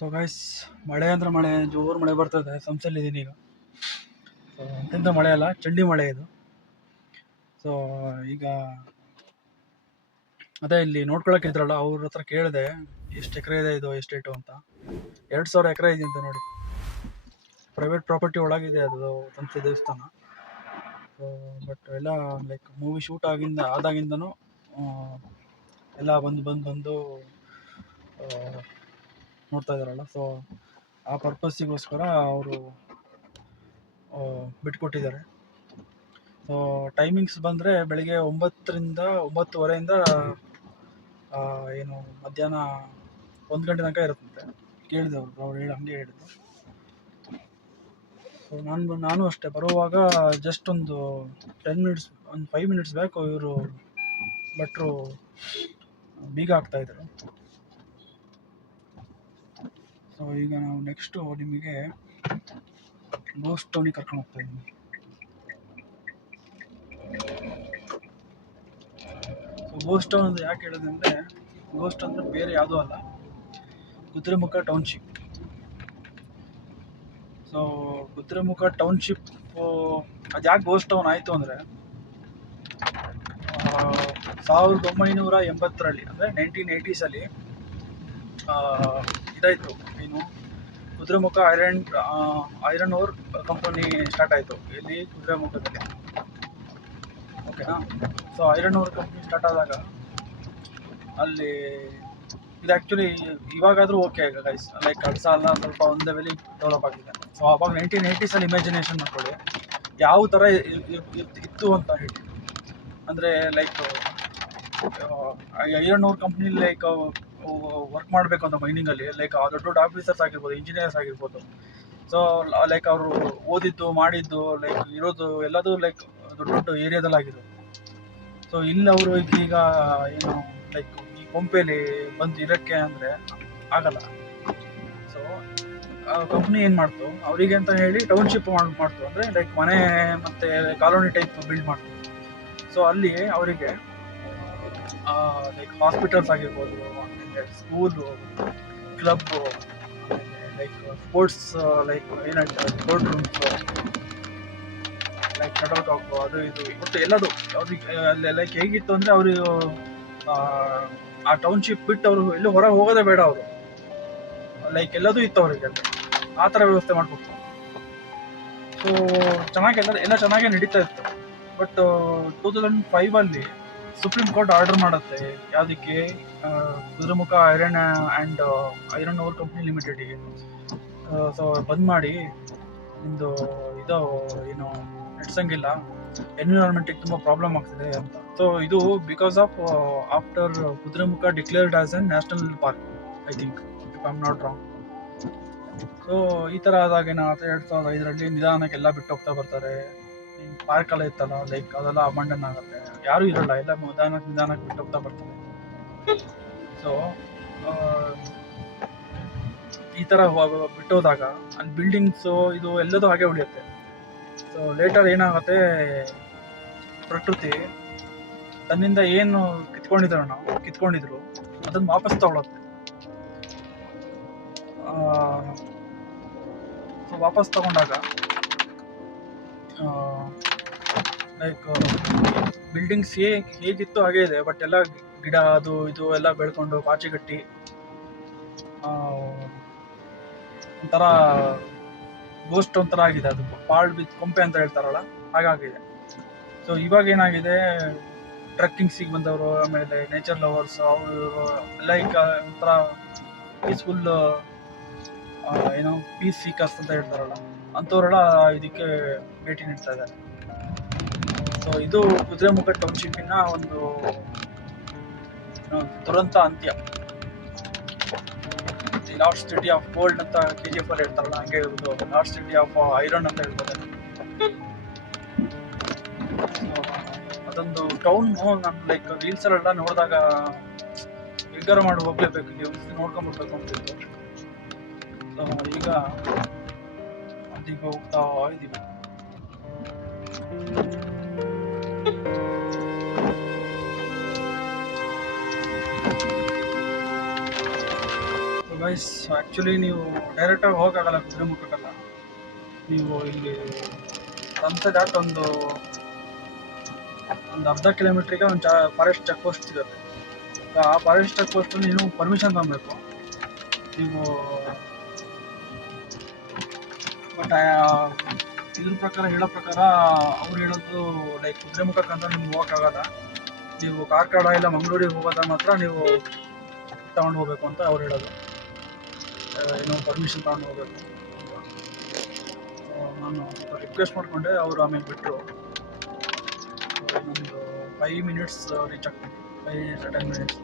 So guys, ಮಳೆ ಅಂದ್ರೆ ಮಳೆ, ಜೋರು ಮಳೆ ಬರ್ತದೆ. ಸಂಸಲ್ಲಿದ್ದೀನಿ ಈಗ. ಸೊ ಅಂತಿಂತ ಮಳೆ ಅಲ್ಲ, ಚಂಡಿ ಮಳೆ ಇದು. ಸೊ ಈಗ ಅದೇ ಇಲ್ಲಿ ನೋಡ್ಕೊಳಕ್ ಇದ್ರಲ್ಲ, ಅವ್ರ ಹತ್ರ ಕೇಳಿದೆ ಎಷ್ಟು ಎಕರೆ ಇದೆ ಇದು, ಎಷ್ಟು ರೇಟು ಅಂತ. 2,000 ಎಕರೆ ಇದೆ ಅಂತ ನೋಡಿ. ಪ್ರೈವೇಟ್ ಪ್ರಾಪರ್ಟಿ ಒಳಗಿದೆ ಅದು ಸಂಸೆ ದೇವಸ್ಥಾನ. ಸೊ ಬಟ್ ಎಲ್ಲ ಲೈಕ್ ಮೂವಿ ಶೂಟ್ ಆದಾಗಿಂದನೂ ಎಲ್ಲ ಬಂದು ನೋಡ್ತಾ ಇದಾರಲ್ಲ. ಸೊ ಆ ಪರ್ಪಸ್ಸಿಗೋಸ್ಕರ ಅವರು ಬಿಟ್ಕೊಟ್ಟಿದ್ದಾರೆ. ಸೊ ಟೈಮಿಂಗ್ಸ್ ಬಂದರೆ ಬೆಳಿಗ್ಗೆ 9ರಿಂದ 9:30 ಏನು ಮಧ್ಯಾಹ್ನ 1 ಗಂಟೆ ತನಕ ಇರುತ್ತಂತೆ. ಕೇಳಿದೆ ಅವ್ರು ಹಂಗೆ ಹೇಳಿದ್ದು. ಸೊ ನಾನು ಅಷ್ಟೇ ಬರುವಾಗ ಜಸ್ಟ್ ಒಂದು 5 ಮಿನಿಟ್ಸ್ ಬ್ಯಾಕ್ ಇವರು ಭಟ್ರು ಬೀಗ ಹಾಕ್ತಾಯಿದ್ರು. ಸೊ ಈಗ ನಾವು ನೆಕ್ಸ್ಟು ನಿಮಗೆ ಗೋಸ್ಟ್ ಟೌನಿಗೆ ಕರ್ಕೊಂಡು ಹೋಗ್ತಾ ಇದ್ದೀನಿ. ಸೊ ಗೋಸ್ಟ್ ಟೌನ್ ಅಂತ ಯಾಕೆ ಹೇಳಿದೆ, ಗೋಸ್ಟ್ ಅಂದರೆ ಬೇರೆ ಯಾವುದೂ ಅಲ್ಲ, Kudremukh township. So Kudremukh township ಅದು ಯಾಕೆ ಗೋಸ್ಟ್ ಟೌನ್ ಆಯಿತು ಅಂದರೆ, 1980ರಲ್ಲಿ ಅಂದರೆ 1980s ಇದಾಯಿತು. ಏನು, Kudremukh iron or company start ಆಯಿತು ಇಲ್ಲಿ ಕುದುರೆಮುಖದಲ್ಲಿ. ಓಕೆನಾ. So iron ore company start ಆದಾಗ ಅಲ್ಲಿ ಇದು ಆ್ಯಕ್ಚುಲಿ ಇವಾಗಾದರೂ ಓಕೆ ಗೈಸ್, ಲೈಕ್ ಕೆಲಸ ಎಲ್ಲ ಸ್ವಲ್ಪ ಒಂದು ಲೆವೆಲಿಗೆ ಡೆವಲಪ್ ಆಗಿದೆ. ಸೊ ಅವಾಗ 1980s ಇಮ್ಯಾಜಿನೇಷನ್ ಮಾಡ್ಕೊಳ್ಳಿ ಯಾವ ಥರ ಇತ್ತು ಅಂತ ಹೇಳಿ. ಅಂದರೆ like iron ore company like work ಮಾಡಬೇಕು ಅಂತ ಮೈನಿಂಗಲ್ಲಿ, ಲೈಕ್ ದೊಡ್ಡ ದೊಡ್ಡ ಆಫೀಸರ್ಸ್ ಆಗಿರ್ಬೋದು, ಇಂಜಿನಿಯರ್ಸ್ ಆಗಿರ್ಬೋದು. ಸೊ ಲೈಕ್ ಅವರು ಓದಿದ್ದು ಮಾಡಿದ್ದು ಲೈಕ್ ಇರೋದು ಎಲ್ಲದೂ ಲೈಕ್ ದೊಡ್ಡ ದೊಡ್ಡ ಏರಿಯಾದಲ್ಲಿ ಆಗಿದ್ದು. ಸೊ ಇಲ್ಲಿ ಅವರು ಈಗ ಏನು ಲೈಕ್ ಈ ಪಂಪೆಯಲ್ಲಿ ಬಂದು ಇರೋಕ್ಕೆ ಅಂದರೆ ಆಗಲ್ಲ. ಸೊ ಕಂಪ್ನಿ ಏನು ಮಾಡ್ತು, ಅವರಿಗೆ ಅಂತ ಹೇಳಿ ಟೌನ್ಶಿಪ್ ಮಾಡ್ತು, ಅಂದರೆ ಲೈಕ್ ಮನೆ ಮತ್ತು ಕಾಲೋನಿ ಟೈಪ್ ಬಿಲ್ಡ್ ಮಾಡ್ತು. ಸೊ ಅಲ್ಲಿ ಅವರಿಗೆ ಲೈಕ್ ಹಾಸ್ಪಿಟಲ್ಸ್ ಆಗಿರ್ಬೋದು, school, club, like sports, like ಏನಂತಾರೆ sport rooms, like shuttle cock, ಅದು ಇದು ಒಟ್ಟು ಎಲ್ಲದು ಅವ್ರಿಗೆ ಅಲ್ಲಿ ಲೈಕ್ ಹೇಗಿತ್ತು ಅಂದರೆ, ಅವರು ಆ ಟೌನ್ಶಿಪ್ ಬಿಟ್ಟು ಅವರು ಎಲ್ಲೂ ಹೊರಗೆ ಹೋಗೋದೇ ಬೇಡ. ಅವರು ಲೈಕ್ ಎಲ್ಲದೂ ಇತ್ತು ಅವರಿಗೆ, ಆ ಥರ ವ್ಯವಸ್ಥೆ ಮಾಡ್ಕೊಡ್ತಾರೆ. ಸೊ ಎಲ್ಲ ಚೆನ್ನಾಗೇ ನಡೀತಾ ಇತ್ತು. ಬಟ್ 2005 ಸುಪ್ರೀಂ ಕೋರ್ಟ್ ಆರ್ಡರ್ ಮಾಡುತ್ತೆ, ಯಾವುದಕ್ಕೆ, ಕುದುರೆಮುಖ ಐರನ್ ಓರ್ ಕಂಪ್ನಿ ಲಿಮಿಟೆಡಿಗೆ. ಸೊ ಬಂದ್ ಮಾಡಿ, ನಿಮ್ಮದು ಇದು ಏನು ನಡೆಸಂಗಿಲ್ಲ, ಎನ್ವಿರಾನ್ಮೆಂಟಿಗೆ ತುಂಬ ಪ್ರಾಬ್ಲಮ್ ಆಗ್ತಿದೆ ಅಂತ. ಸೊ ಇದು because of after Kudremukh declared as N national park, I think, if I am not wrong. So ಈ ಥರ ಆದಾಗ ಏನಾಗುತ್ತೆ, 2005 ನಿಧಾನಕ್ಕೆ ಎಲ್ಲ ಬಿಟ್ಟು ಹೋಗ್ತಾ ಬರ್ತಾರೆ. ಪಾರ್ಕ್ ಎಲ್ಲ ಇತ್ತಲ್ಲ, ಲೈಕ್ ಅದೆಲ್ಲ ಅಬಂಡನ್ ಆಗುತ್ತೆ, ಯಾರೂ ಇರಲ್ಲ, ಎಲ್ಲ ನಿಧಾನಕ್ಕೆ ಬಿಟ್ಟು ಹೋಗ್ತಾ ಬರ್ತಾರೆ. ಸೊ ಈ ಥರ ಬಿಟ್ಟೋದಾಗ ಅಲ್ಲಿ ಬಿಲ್ಡಿಂಗ್ಸು ಇದು ಎಲ್ಲದೂ ಹಾಗೆ ಉಳಿಯುತ್ತೆ. ಸೊ ಲೇಟರ್ ಏನಾಗುತ್ತೆ, ಪ್ರಕೃತಿ ತನ್ನಿಂದ ಏನು ಕಿತ್ಕೊಂಡಿದ್ರು ಅದನ್ನು ವಾಪಸ್ ತಗೊಳುತ್ತೆ. ಸೊ ವಾಪಸ್ ತಗೊಂಡಾಗ ಲೈಕ್ ಬಿಲ್ಡಿಂಗ್ಸ್ ಹೇಗಿತ್ತು ಹಾಗೇ ಇದೆ, ಬಟ್ ಎಲ್ಲ ಗಿಡ ಅದು ಇದು ಎಲ್ಲ ಬೆಳ್ಕೊಂಡು ಪಾಚಿಗಟ್ಟಿ ಒಂಥರ ಗೋಸ್ಟ್ ಒಂಥರ ಆಗಿದೆ. ಅದು ಪಾಳ್ ಬಿದ್ದು ಕೊಂಪೆ ಅಂತ ಹೇಳ್ತಾರಲ್ಲ, ಹಾಗಾಗಿದೆ. ಸೊ ಇವಾಗ ಏನಾಗಿದೆ, ಟ್ರೆಕ್ಕಿಂಗ್ಸಿಗೆ ಬಂದವರು, ಆಮೇಲೆ ನೇಚರ್ ಲವರ್ಸ್, ಅವರು ಲೈಕ್ ಒಂಥರ ಪೀಸ್ಫುಲ್ ಏನೋ ಪೀಸ್ ಸೀಕರ್ಸ್ ಅಂತ ಹೇಳ್ತಾರಲ್ಲ, ಅಂಥವರೆಲ್ಲ ಇದಕ್ಕೆ ಭೇಟಿ ನೀಡ್ತಾ ಇದ್ದಾರೆ. ಸೊ ಇದು ಕುದುರೆಮುಖ ಟೌನ್ಶಿಪ್ಪಿನ ಒಂದು ದುರಂತ ಅಂತ್ಯ. The last city of gold ಅಂತ KGF ಅಲ್ಲಿ ಹೇಳ್ತಾರಲ್ಲ, ಹಂಗೆ ಇರೋದು ಲಾಸ್ಟ್ ಸಿಟಿ ಆಫ್ ಐರನ್ ಅಂತ ಹೇಳ್ತಾರೆ. ಅದೊಂದು ಟೌನ್ ನಾನು ಲೈಕ್ ರೀಲ್ಸಲ್ಲೆಲ್ಲ ನೋಡಿದಾಗ ನಿರ್ಧಾರ ಮಾಡಿ ಹೋಗ್ಲೇಬೇಕು, ಇಲ್ಲಿ ನೋಡ್ಕೊಂಡ್ಬಿಡ್ಬೇಕು ಅಂತಿತ್ತು. ಸೊ ಈಗ ಅದೀಗ ಹೋಗ್ತಾ ಇದ್ದೀವಿ. ಗೈಸ್ ಆ್ಯಕ್ಚುಲಿ ನೀವು ಡೈರೆಕ್ಟಾಗಿ ಹೋಗೋಕ್ಕಾಗಲ್ಲ ಕುದುರೆಮುಖಕ್ಕೆಲ್ಲ. ನೀವು ಇಲ್ಲಿ ಸಂಸೆ ದಾಟ್ ಒಂದು ಅರ್ಧ ಕಿಲೋಮೀಟ್ರಿಗೆ ಒಂದು ಫಾರೆಸ್ಟ್ ಚೆಕ್ ಪೋಸ್ಟ್ ಸಿಗುತ್ತೆ. ಆ ಫಾರೆಸ್ಟ್ ಚೆಕ್ ಪೋಸ್ಟಲ್ಲಿ ನೀವು ಪರ್ಮಿಷನ್ ತಗೊಬೇಕು ನೀವು. ಬಟ್ ಇದ್ರ ಪ್ರಕಾರ ಹೇಳೋ ಪ್ರಕಾರ ಅವ್ರು ಹೇಳೋದು ಲೈಕ್ ಕುದುರೆಮುಖಕ್ಕಂತ ನಿಮ್ಗೆ ಹೋಗೋಕ್ಕಾಗಲ್ಲ. ನೀವು ಕಾರ್ಕಳ ಇಲ್ಲ ಮಂಗಳೂರಿಗೆ ಹೋಗೋದ ಮಾತ್ರ ನೀವು ತಗೊಂಡು ಹೋಗ್ಬೇಕು ಅಂತ ಅವ್ರು ಹೇಳೋದು. ಏನೋ ಪರ್ಮಿಷನ್ ತಗೊಂಡು ಹೋಗ್ಬೇಕು ಅಂತ. ನಾನು ರಿಕ್ವೆಸ್ಟ್ ಮಾಡಿಕೊಂಡೆ, ಅವರು ಆಮೇಲೆ ಬಿಟ್ಟರು. ಒಂದು 5 ಮಿನಿಟ್ಸ್ ರೀಚ್ ಆಗ್ತೀನಿ, 5 10 ಮಿನಿಟ್ಸ್.